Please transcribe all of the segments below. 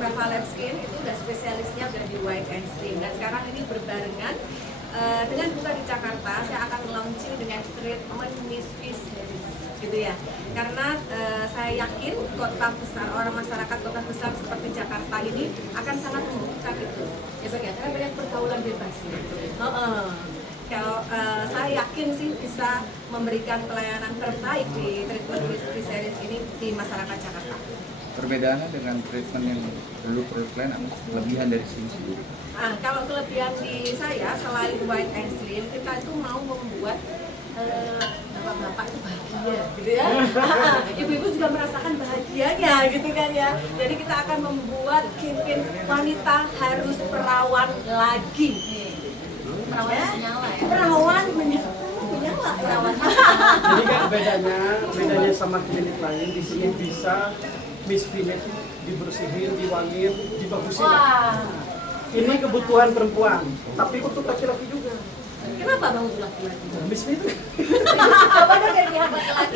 Prevalent Skin itu udah spesialisnya udah di white and slim. Dan sekarang ini berbarengan dengan buka di Jakarta, saya akan launching dengan treatment Miss Fish gitu ya. Karena saya yakin kota besar, orang masyarakat kota besar seperti Jakarta ini akan sangat membuka gitu. Ya Bang ya, karena banyak pergaulan bebas. Kalau saya yakin sih bisa memberikan pelayanan terbaik di treatment Miss Fish series ini di masyarakat Jakarta. Perbedaannya dengan treatment yang dulu produk lain apa? Kelebihan dari sini. Kalau kelebihan di saya selain white and slim, kita itu mau membuat bapak-bapak itu bahagia gitu ya. Ibu-ibu juga merasakan bahagianya gitu kan ya. Jadi kita akan membuat campaign wanita harus perawan lagi. Perawan menyala ya. Perawan menyala. Perawan. Jadi kan bedanya sama klinik lain, di sini bisa Miss Village dibersihin, diwangiin, dibagusin. Wah. Ini kebutuhan perempuan, tapi untuk laki-laki juga. Kenapa bang untuk laki-laki? Miss Village. Coba dong dari pihak laki-laki.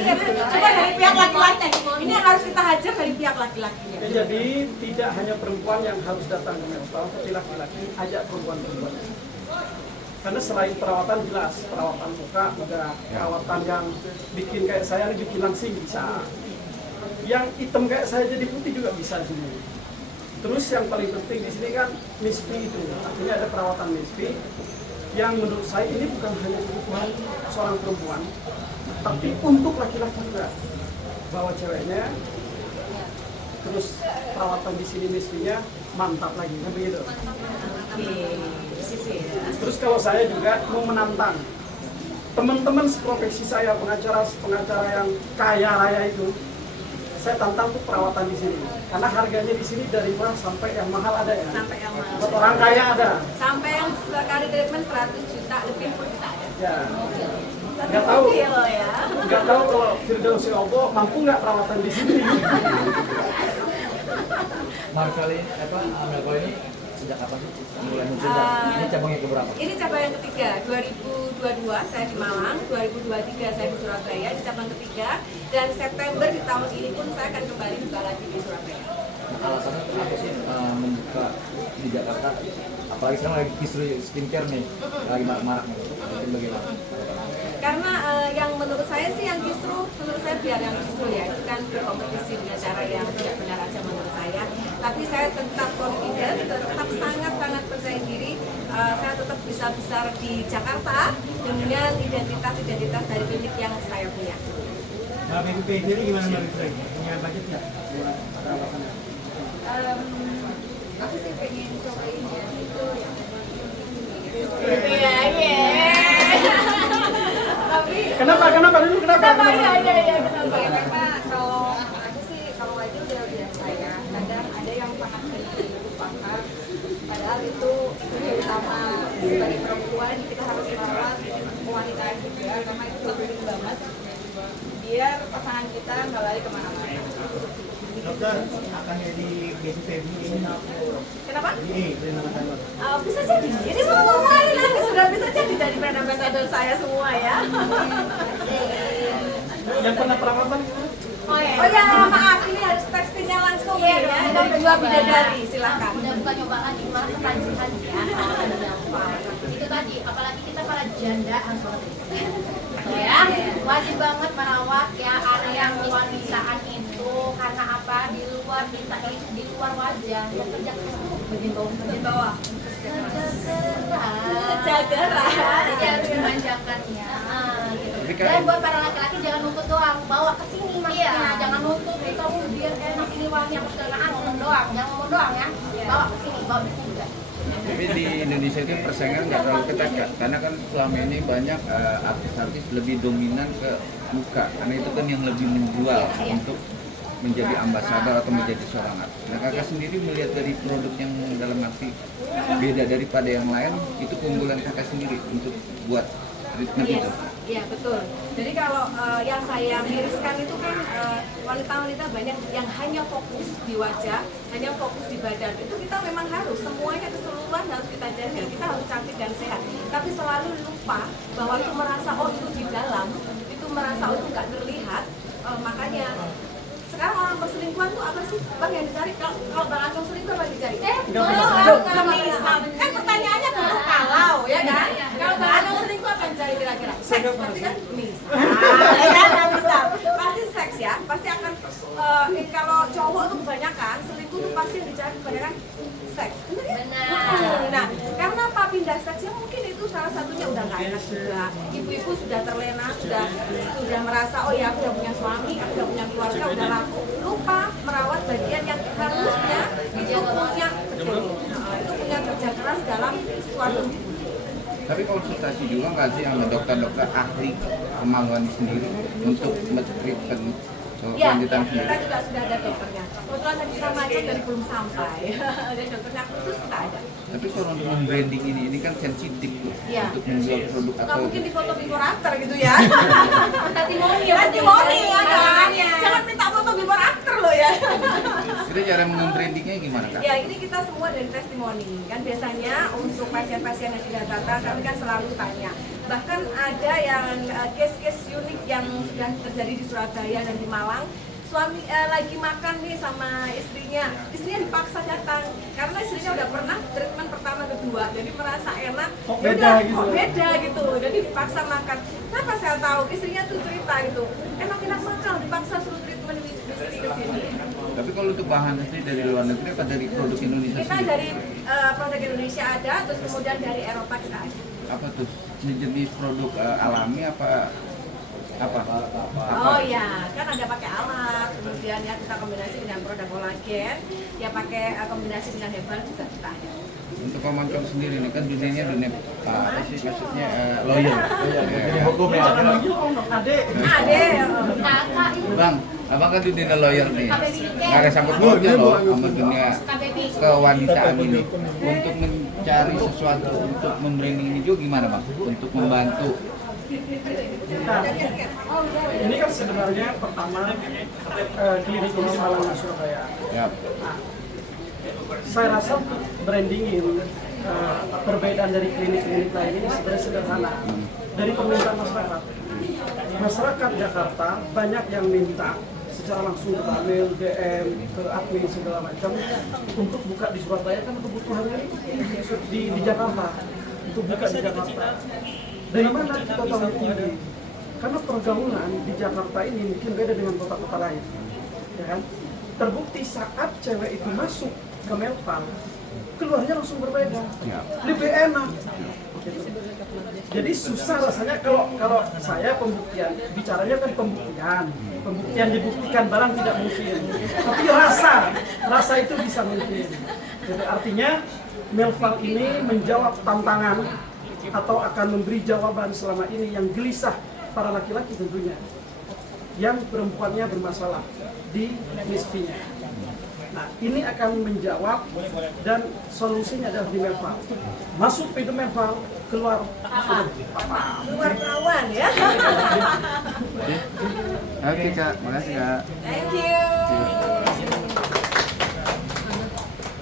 Coba dari pihak laki-laki. Ini yang harus kita hajar dari pihak laki-lakinya. Ya, jadi tidak hanya perempuan yang harus datang ke menstrual, tapi laki-laki ajak perempuan-perempuan. Karena selain perawatan jelas, perawatan muka, ada perawatan yang bikin kayak saya, bikin langsing bisa. Yang hitam kayak saya jadi putih juga bisa sini. Terus yang paling penting di sini kan Miss V itu, artinya ada perawatan Miss V yang menurut saya ini bukan hanya kebutuhan seorang perempuan, tapi untuk laki-laki juga. Bawa ceweknya, terus perawatan di sini Miss V-nya mantap lagi, kan begitu. Terus kalau saya juga mau menantang teman-teman seprofesi saya, pengacara yang kaya raya itu, saya tantang tuh perawatan di sini. Karena harganya di sini dari murah sampai yang mahal ada ya. Sampai yang mahal. Buat orang kaya ada. Sampai yang sekali treatment 100 juta lebih pun kita ada. Ya. Nggak tahu. Ya. Nggak tahu kalau Firdausi Obo mampu nggak perawatan di sini. Marvel ini sejak kapan sih? Mulai muncul ini cabangnya keberapa? Ini cabang yang ketiga, 2022 saya di Malang, 2023 saya di Surabaya, di cabang ketiga, dan September di tahun ini pun saya akan kembali buka lagi di Surabaya. Nah, alasannya kenapa sih membuka di Jakarta? Apalagi sekarang lagi kisru skincare nih, lagi marak-marak nih. Mungkin bagaimana? Karena yang menurut saya sih yang justru, menurut saya biar yang justru ya, itu kan berkompetisi dengan cara yang tidak benar aja menurut saya. Tapi saya tetap confident, tetap sangat-sangat percaya diri, saya tetap bisa besar di Jakarta dengan identitas dari klinik yang saya punya. Mbak Bibi sendiri gimana Mbak Bibi? Punya budget nggak buat perawatannya? Aku sih pengen cobain ya itu yang Tapi Kenapa dulu? Kenapa? Kenapa? Kalau aku sih kalau aja udah biasa ya. Kadang ada yang panas dilupakan. Padahal itu utama sebagai perempuan kita harus merawat wanita juga karena itu penting banget. Biar pasangan kita nggak lari kemana-mana. Dokter akan jadi BCPB ini. Kenapa? Ini Bisa jadi. Ini semua ini nanti sudah bisa jadi brand ambassador saya semua ya. Yang pernah perawatan? Oh ya, maaf ini harus testingnya langsung ya. Dari dua bidadari, silakan. udah bukan nyoba lagi malah ketagihan ya kalau gampang itu tadi apalagi kita para janda harus banget ya wajib banget merawat ya area kewanitaan itu karena apa di luar kita di luar wajah yang kerja bagian bawah Jaga jadi harus dimanjakan ya gitu. Dan buat para laki-laki jangan nuntut doang bawa ke sini maksudnya jangan nuntut kamu biar enak ini wangi aku sudah ngomong doang jangan ngomong doang ya bawa ke sini bawa duitnya juga. Tapi di Indonesia itu persaingan nggak terlalu ketat Kak, karena kan selama ini banyak artis-artis lebih dominan ke muka, karena itu kan yang lebih menjual untuk menjadi ambasador atau menjadi seorang artis. Nah kakak sendiri melihat dari produk yang dalam arti beda daripada yang lain, itu keunggulan kakak sendiri untuk buat treatment itu. Iya betul. Jadi kalau yang saya miriskan itu kan wanita-wanita banyak yang hanya fokus di wajah, hanya fokus di badan. Itu kita memang harus semuanya keseluruhan harus kita jaga. Kita harus cantik dan sehat. Tapi selalu lupa bahwa itu merasa oh itu di dalam, itu merasa oh itu nggak terlihat. Makanya sekarang orang berselingkuhan tuh apa sih bang yang dicari? Kalau bang Acong selingkuh apa yang dicari? Kan pertanyaannya tuh kalau ya kan? Kalau bang Acong selingkuh apa yang dicari kira-kira? Seks pasti kan misal, ya kan misal pasti seks ya, pasti akan kalau cowok tuh kebanyakan selingkuh tuh pasti yang dicari kebanyakan seks. Bener ya? Nah, karena apa pindah seksnya mungkin itu salah satunya udah nggak enak juga. Ibu-ibu sudah terlena, sudah merasa oh ya aku udah punya suami, aku udah punya keluarga, udah laku, lupa merawat bagian yang harusnya itu punya itu punya kerja keras dalam suatu. Tapi konsultasi juga nggak sih sama dokter-dokter ahli kemaluan sendiri untuk men-treatment Ya, kelanjutan kita sendiri? juga sudah ada dokternya. Kebetulan tadi sama aja dari belum sampai. Dan dokternya khusus nggak ada. Tapi kalau untuk membranding ini kan sensitif tuh Iya. untuk menjual produk Nggak atau mungkin di foto before after gitu ya. Testimoni Testimoni ya kan. Jangan minta foto before after loh ya. kita cara membrandingnya gimana kak? Ya ini kita semua dari testimoni kan biasanya untuk pasien-pasien yang sudah datang kami kan selalu tanya. Bahkan ada yang case-case unik yang sudah terjadi di Surabaya dan di Malang. Suami lagi makan nih sama istrinya dipaksa datang karena istrinya udah pernah treatment pertama kedua, jadi merasa enak. Kok Ya beda udah, gitu? kok beda gitu, jadi dipaksa makan. Kenapa saya tahu? Istrinya tuh cerita gitu, enak makan, dipaksa suruh treatment istri ke sini. Tapi kalau untuk bahan asli dari luar negeri apa dari produk Indonesia Kita sendiri? dari produk Indonesia ada, terus kemudian dari Eropa kita ada. Apa tuh? Jenis produk alami apa? Oh iya, kan ada pakai alat, kemudian ya kita kombinasi dengan produk kolagen, ya pakai kombinasi dengan herbal juga kita ada. Untuk Om Acong sendiri ini kan dunianya dunia apa sih maksudnya lawyer. Jadi Ya. hukum ya. Jangan manggil om dong, adek. Ada, kakak ibu Bang, abang kan dunia lawyer nih. Nggak ada sangkut Oh, pautnya iya, loh Bu. sama dunia KBB kewanitaan ini. Untuk mencari sesuatu untuk membranding ini juga gimana bang? Untuk membantu. Nah, ini kan sebenarnya pertama klinik ini di Malang Surabaya. Ya. Saya rasa untuk brandingin perbedaan dari klinik-klinik lain ini sebenarnya sederhana. Dari permintaan masyarakat. Masyarakat Jakarta banyak yang minta secara langsung ke mail, DM, ke admin segala macam untuk buka di Surabaya kan kebutuhannya di Jakarta. Untuk buka di Jakarta. Dari mana kita tahu tinggi? Karena pergaulan di Jakarta ini mungkin beda dengan kota-kota lain, ya kan? Terbukti saat cewek itu masuk ke Melval, keluarnya langsung berbeda, Ya. lebih enak. Jadi susah rasanya kalau saya pembuktian, bicaranya kan pembuktian dibuktikan barang tidak mungkin, tapi rasa itu bisa mungkin. Jadi artinya Melval ini menjawab tantangan atau akan memberi jawaban selama ini yang gelisah para laki-laki tentunya, yang perempuannya bermasalah di misfinya. Nah, ini akan menjawab dan solusinya adalah di Melval. Masuk pintu Melval, keluar Luar perawan ya. Oke kak, makasih kak. Thank you.